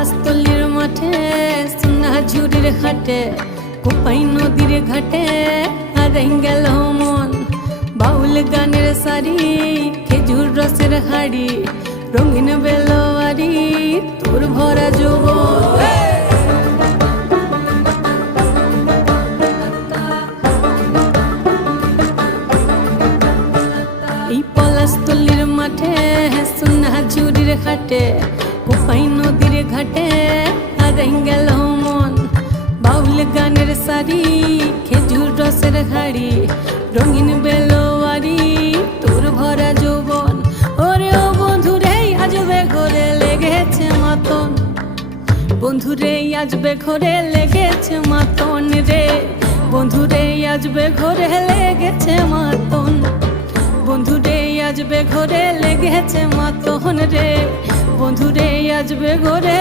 পলাশতলির মাঠে সোনা ঝুড়ির হাটে কোপাই নদীর ঘাটে হারাই গেল মন বাউল গানের সারি খেজুর রসের হাড়ি রঙিন বেলোয়ারি তোর ভরা যৌবন এই পলাশতলির মাঠে সোনা ঝুড়ির হাটে কোপাই নদীর ঘাটে হারাই গেল মন বাউল গানের সারি খেজুর রসের হাড়ি রঙিন বেলোয়ারি তোর ভরা যৌবন ওরে ও বন্ধুরে আজবে ঘরে লেগেছে মাতন বন্ধুরে আজবে ঘরে লেগেছে মাতন রে বন্ধুরে আজবে ঘরে লেগেছে মাতন বন্ধুরে আজবে ঘরে লেগেছে মাতন রে বন্ধুরে আজবে ঘরে